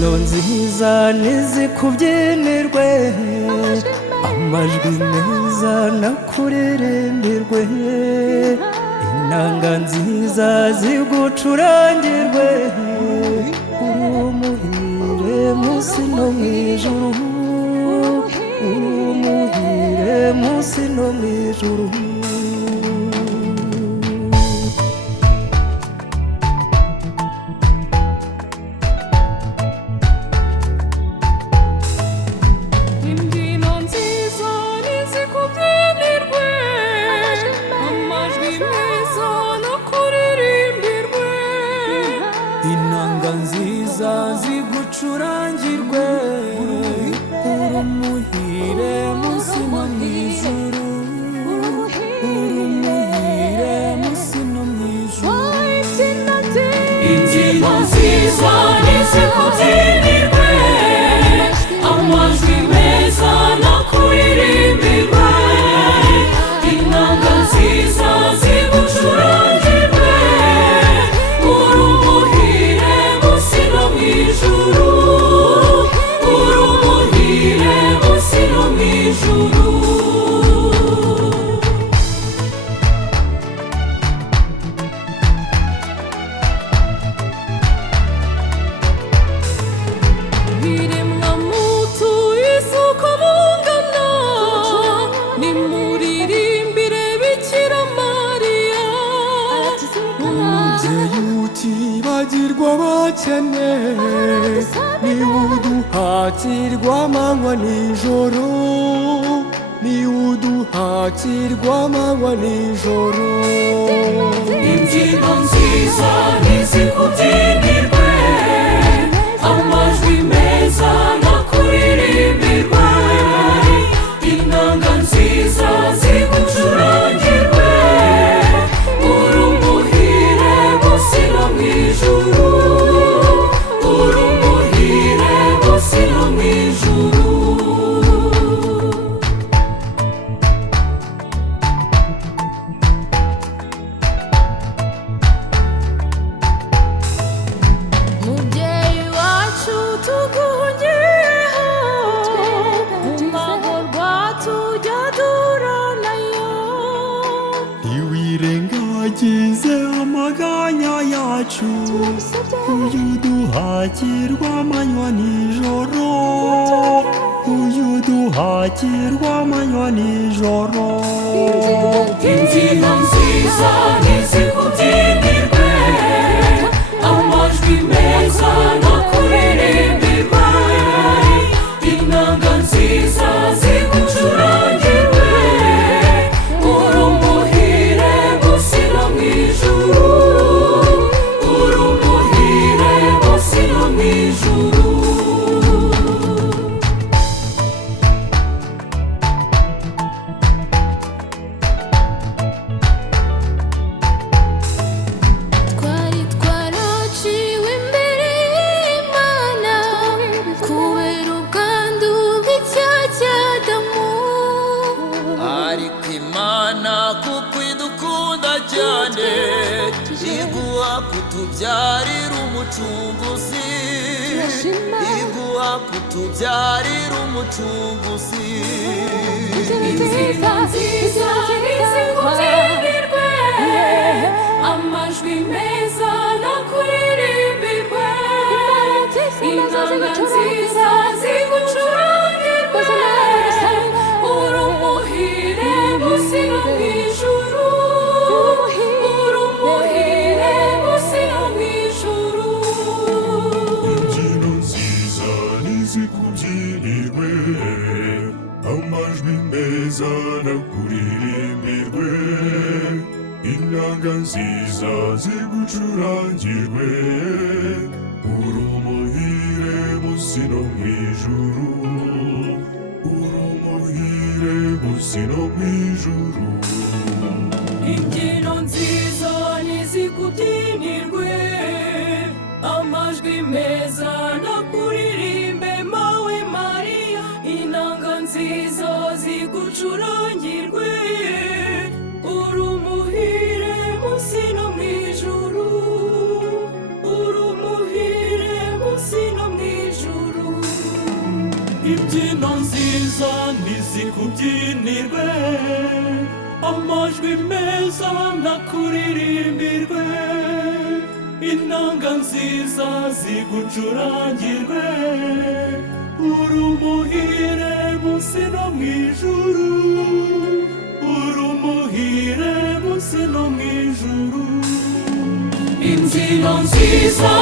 imbyino nziza nizikubyinirwe, amajwi meza nakuririmbirwe, inanga nziza zigucurangirwe, uri umuhire munsi no mwijuru, uri umuhire munsi no mwijuru. Inanga nziza zigucurangirwe, uri umuhire munsi no mwijuru, uri umuhire munsi no mwijuru. Imbyino nziza nizikubyinirwe, amajwi meza nakuririmbirwe, inanga nziza zigucurangirwe, uri umuhire munsi no mwijuru, uri umuhire munsi no mwijuru. Biremwa mutu isuko mungana, nimuririmbire Bikira Mariya. Umubyeyi utibagirwa abakene, niwe uduhatirwa amanywa nijoro, niwe uduhatirwa amanywa nijoro. Imbyino nziza nizikubyinirwe, amajwi meza nakuririmbirwe, inanga nziza zigucurangirwe, uri umuhire munsi no mwijuru, uri umuhire munsi no mwijuru. Mubyeyi wacu tuguhungiyeho, mu magorwa tujya duhura nayo. Ntiwirengagize amaganya yacu, uyu duhakirwa amanywa nijoro, uyu duhakirwa amanywa nijoro. Imbyino nziza nizikubyinirwe, amajwi meza nakuririmbirwe, inanga nziza zigucurangirwe, uri umuhire munsi no mwijuru, uri umuhire munsi no mwijuru. Twari twaraciwe imbere y'Imana kubera ubwandu bw'icyaha cya Adamu, Ariko Imana kuko idukunda cyane, iguha kutubyarira umucunguzi, iguha kutubyarira umucunguzi. imbyino nziza nizikubyinirwe, amajwi meza nakuririmbirwe, inanga nziza zigucurangirwe, uri umuhire munsi no mwijuru, uri umuhire munsi no mwijuru. Imbyino nziza nizikubyinirwe, amajwi meza nakuririmbirwe, inanga nziza zigucurangirwe, uri umuhire munsi no mwijuru, uri umuhire munsi no mwijuru. Imbyino nziza nizikubyinirwe, amajwi meza nakuririmbe mawe Mariya, inanga nziza zigucurangirwe, uri umuhire munsi no mwijuru, uri umuhire munsi no mwijuru. imbyino nziza nizikubyinirwe, amajwi meza nakuririmbirwe, inanga nziza zigucurangirwe, uri umuhire munsi no mu ijuru, uri umuhire munsi no mu ijuru. Imbyino nziza